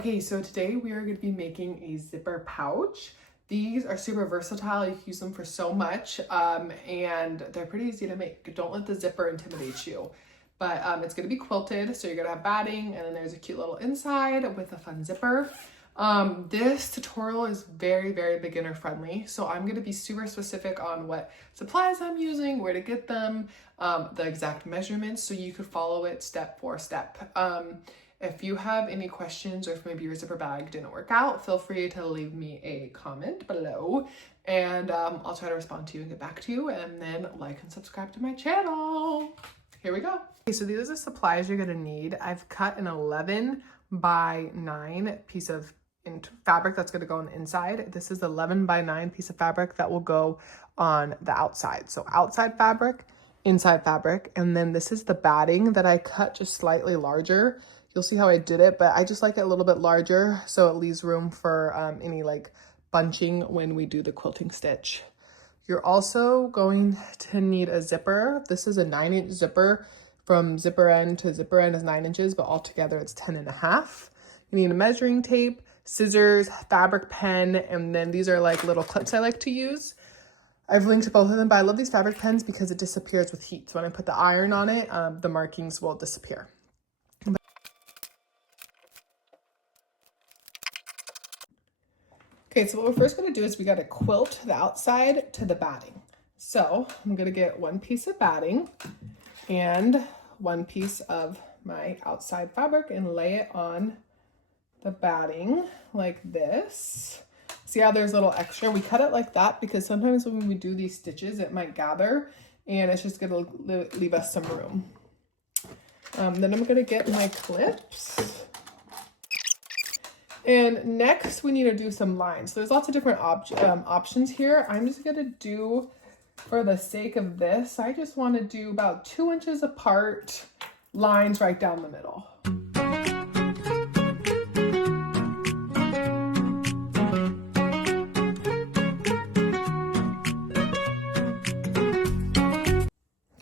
Okay, so today we are going to be making a zipper pouch. These are super versatile. You can use them for so much, and they're pretty easy to make. Don't let the zipper intimidate you. But it's going to be quilted, so you're going to have batting, and then there's a cute little inside with a fun zipper. This tutorial is very, very beginner friendly, so I'm going to be super specific on what supplies I'm using, where to get them, the exact measurements, so you could follow it step for step. If you have any questions, or if maybe your zipper bag didn't work out, feel free to leave me a comment below, and I'll try to respond to you and get back to you, and then like and subscribe to my channel. Here we go. Okay, so these are the supplies you're gonna need. I've cut an 11 by 9 piece of fabric that's gonna go on the inside. This is the 11 by 9 piece of fabric that will go on the outside. So outside fabric, inside fabric, and then this is the batting that I cut just slightly larger. You'll see how I did it, but I just like it a little bit larger so it leaves room for any like bunching when we do the quilting stitch. You're also going to need a zipper. This is a 9-inch zipper. From zipper end to zipper end is 9 inches, but altogether it's 10.5. You need a measuring tape, scissors, fabric pen, and then these are like little clips I like to use. I've linked to both of them, but I love these fabric pens because it disappears with heat. So when I put the iron on it, the markings will disappear. Okay, so what we're first gonna do is we gotta quilt the outside to the batting. So I'm gonna get one piece of batting and one piece of my outside fabric and lay it on the batting like this. See how there's a little extra? We cut it like that because sometimes when we do these stitches, it might gather and it's just gonna leave us some room. Then I'm gonna get my clips. And next we need to do some lines. So there's lots of different options here. I'm just gonna do, for the sake of this, I just want to do about 2 inches apart lines right down the middle.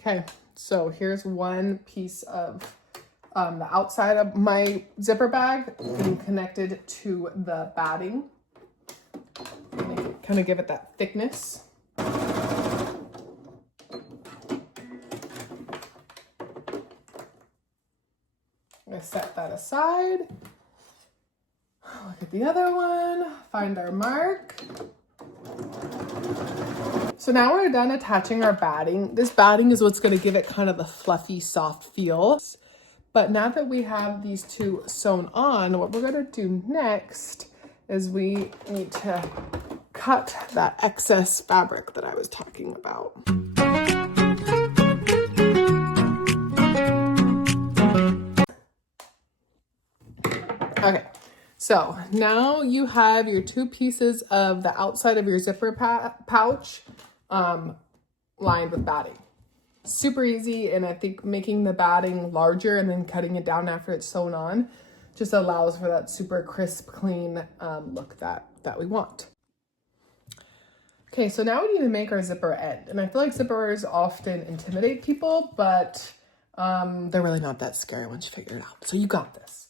Okay, so here's one piece of the outside of my zipper bag being connected to the batting. Kind of give it that thickness. I'm gonna set that aside. Look at the other one, find our mark. So now we're done attaching our batting. This batting is what's gonna give it kind of the fluffy, soft feel. But now that we have these two sewn on, what we're gonna do next is we need to cut that excess fabric that I was talking about. Okay, so now you have your 2 pieces of the outside of your zipper pouch lined with batting. Super easy, and I think making the batting larger and then cutting it down after it's sewn on just allows for that super crisp, clean look that we want. Okay, so now we need to make our zipper end, and I feel like zippers often intimidate people, but they're really not that scary once you figure it out. So you got this.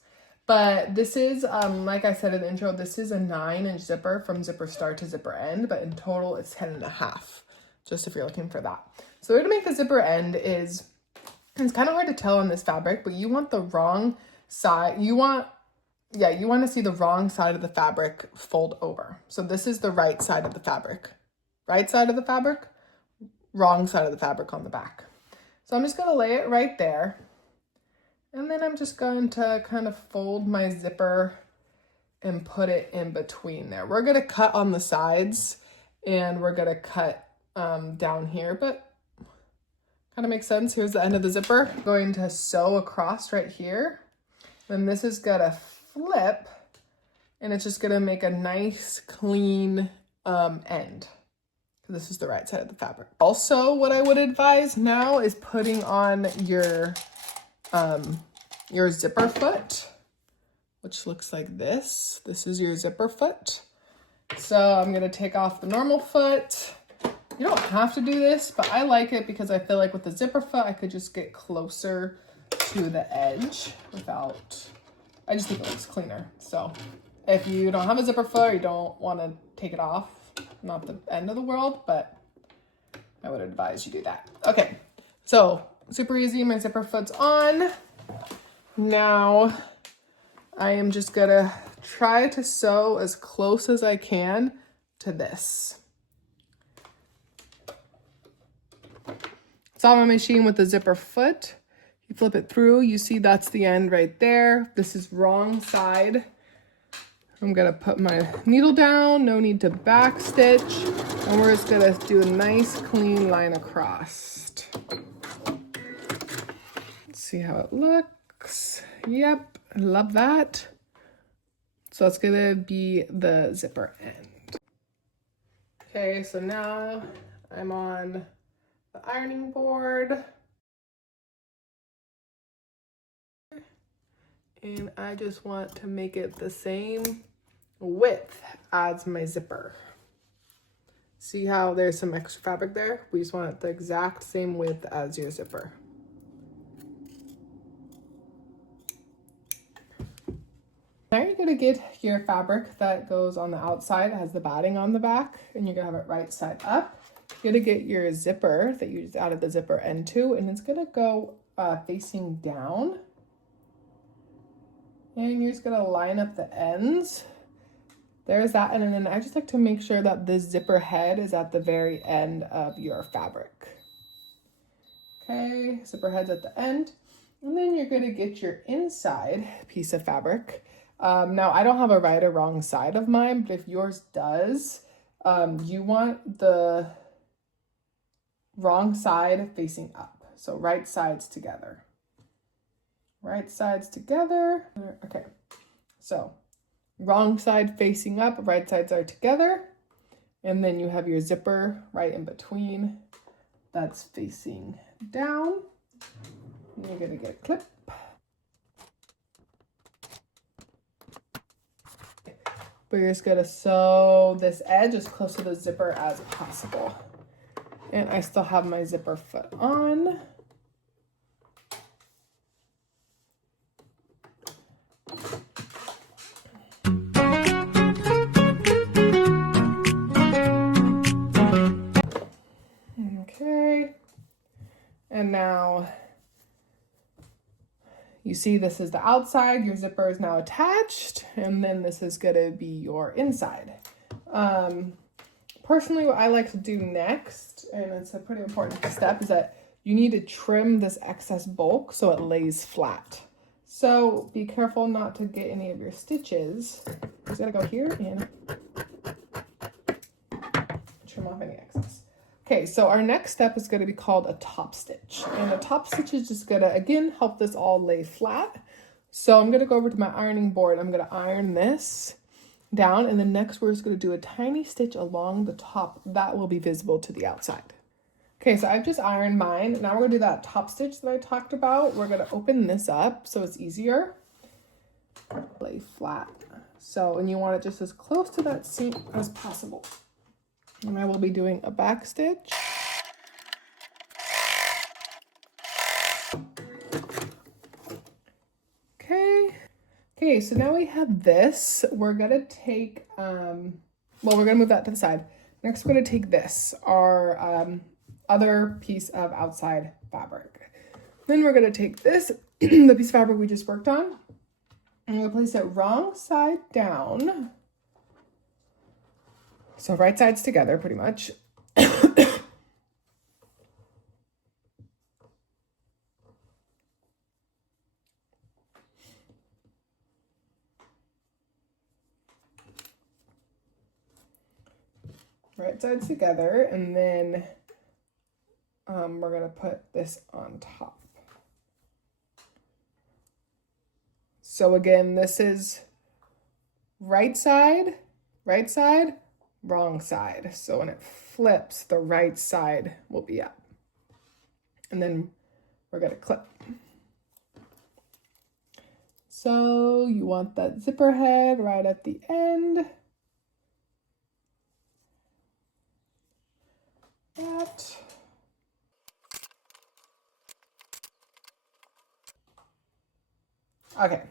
But this is, like I said in the intro, this is a 9-inch zipper from zipper start to zipper end, but in total it's 10.5, just if you're looking for that. So the way to make the zipper end is, it's kind of hard to tell on this fabric, but you want the wrong side, you want to see the wrong side of the fabric fold over. So this is the right side of the fabric. Right side of the fabric, wrong side of the fabric on the back. So I'm just going to lay it right there. And then I'm just going to kind of fold my zipper and put it in between there. We're going to cut on the sides and we're going to cut down here, but kind of makes sense. Here's the end of the zipper. I'm going to sew across right here. Then this is going to flip and it's just going to make a nice clean end. This is the right side of the fabric. Also, what I would advise now is putting on your zipper foot, which looks like this. This is your zipper foot. So I'm gonna take off the normal foot. You don't have to do this, but I like it because I feel like with the zipper foot, I could just get closer to the edge without I just think it looks cleaner. So if you don't have a zipper foot or you don't want to take it off, not the end of the world, but I would advise you do that. Okay, so super easy, my zipper foot's on. Now I am just gonna try to sew as close as I can to this. It's on my machine with the zipper foot. You flip it through, you see that's the end right there. This is wrong side. I'm gonna put my needle down, no need to back stitch, and we're just gonna do a nice clean line across. Let's see how it looks. Yep, I love that. So that's gonna be the zipper end. Okay, so now I'm on the ironing board. And I just want to make it the same width as my zipper. See how there's some extra fabric there? We just want it the exact same width as your zipper. Now you're gonna get your fabric that goes on the outside, has the batting on the back, and you're gonna have it right side up. You're gonna get your zipper that you just added the zipper end to, and it's gonna go facing down. And you're just gonna line up the ends. There's that, and then I just like to make sure that this zipper head is at the very end of your fabric. Okay, zipper head's at the end. And then you're gonna get your inside piece of fabric. Now I don't have a right or wrong side of mine, but if yours does, you want the wrong side facing up. So right sides together. Right sides together. Okay, so wrong side facing up, right sides are together. And then you have your zipper right in between that's facing down. And you're gonna get a clip. But you're just gonna sew this edge as close to the zipper as possible. And I still have my zipper foot on. Okay, and now you see this is the outside, your zipper is now attached, and then this is gonna be your inside. Personally, what I like to do next, and it's a pretty important step, is that you need to trim this excess bulk so it lays flat. So be careful not to get any of your stitches. Just gotta go here and trim off any excess. Okay, so our next step is going to be called a top stitch. And a top stitch is just going to, again, help this all lay flat. So I'm going to go over to my ironing board. I'm going to iron this down. And then next we're just going to do a tiny stitch along the top that will be visible to the outside. Okay, so I've just ironed mine. Now we're going to do that top stitch that I talked about. We're going to open this up so it's easier. Lay flat. So, and you want it just as close to that seam as possible. And I will be doing a back stitch. Okay, so now we have this. We're gonna take, well, we're gonna move that to the side. Next, we're gonna take this, our other piece of outside fabric. Then we're gonna take this, the piece of fabric we just worked on, and we'll place it wrong side down. So right sides together, pretty much. Right sides together, and then we're gonna put this on top. So again, this is right side, wrong side. So when it flips, the right side will be up. And then we're gonna clip. So you want that zipper head right at the end. That. Okay,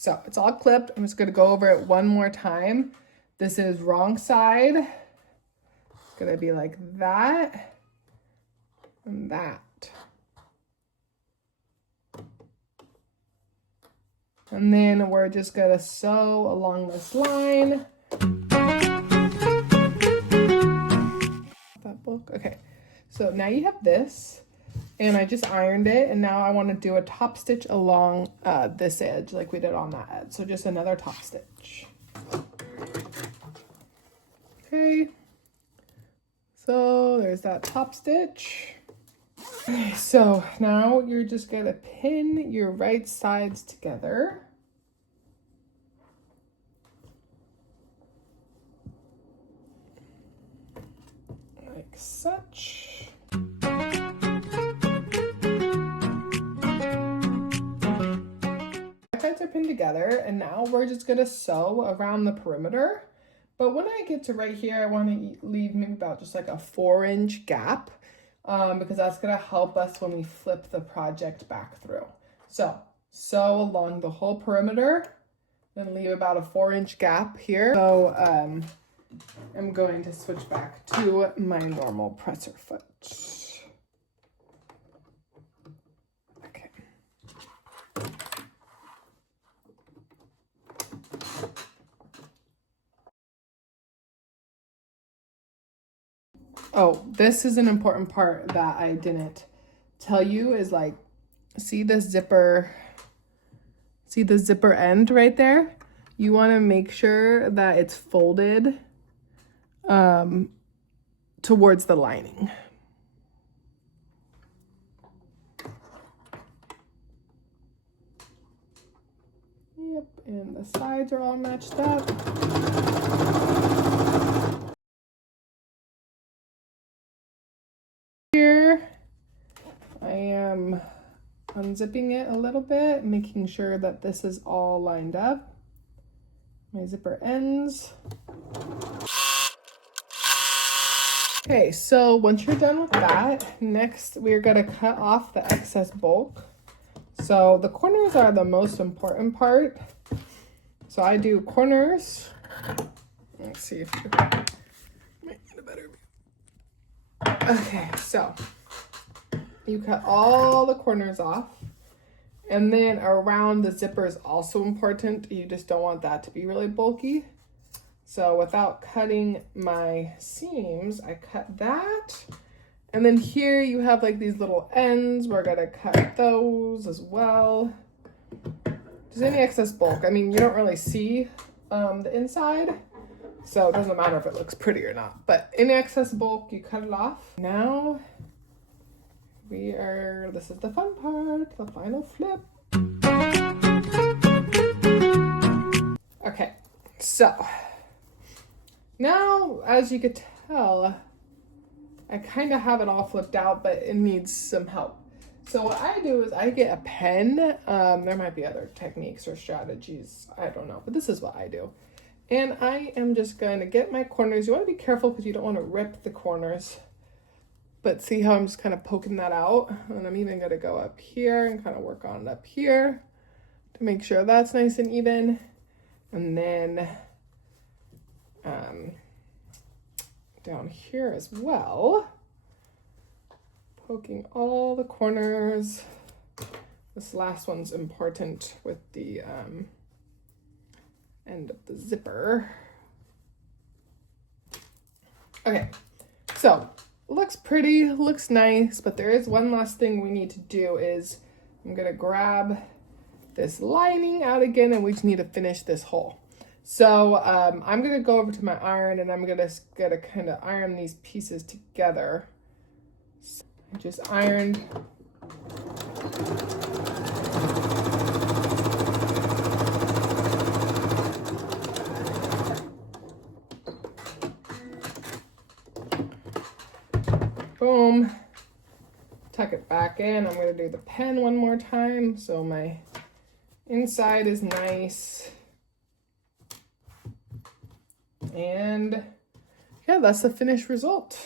So it's all clipped. I'm just gonna go over it one more time. This is wrong side. It's gonna be like that and that. And then we're just gonna sew along this line. That book, okay. So now you have this, and I just ironed it, and now I wanna do a top stitch along this edge like we did on that edge. So just another top stitch. Okay, so there's that top stitch. Okay, so now you're just gonna pin your right sides together. Like such. Sides are pinned together, and now we're just gonna sew around the perimeter. But when I get to right here, I want to leave maybe about just like a 4-inch gap because that's gonna help us when we flip the project back through. So sew along the whole perimeter, then leave about a 4-inch gap here. So I'm going to switch back to my normal presser foot. Okay. Oh, this is an important part that I didn't tell you is like, see the zipper end right there? You want to make sure that it's folded towards the lining. Yep, and the sides are all matched up. Here, I am unzipping it a little bit, making sure that this is all lined up. My zipper ends. Okay, so once you're done with that, next we're gonna cut off the excess bulk. So the corners are the most important part. So I do corners. Let's see if you might need a better view. Okay, so you cut all the corners off, and then around the zipper is also important. You just don't want that to be really bulky. So without cutting my seams, I cut that. And then here you have like these little ends. We're gonna cut those as well. Just any excess bulk. I mean, you don't really see the inside, so it doesn't matter if it looks pretty or not. But any excess bulk, you cut it off. Now this is the fun part, the final flip. Okay, so now, as you could tell, I kind of have it all flipped out, but it needs some help. So what I do is I get a pen. There might be other techniques or strategies, I don't know, but this is what I do. And I am just going to get my corners. You want to be careful because you don't want to rip the corners. But see how I'm just kind of poking that out? And I'm even going to go up here and kind of work on it up here to make sure that's nice and even. And then down here as well, poking all the corners. This last one's important with the end of the zipper. Okay, so looks pretty, looks nice, but there is one last thing we need to do is I'm gonna grab this lining out again, and we just need to finish this hole. So I'm gonna go over to my iron, and I'm gonna kind of iron these pieces together. So I just ironed. Boom. Tuck it back in. I'm gonna do the pen one more time so my inside is nice. And yeah, that's the finished result.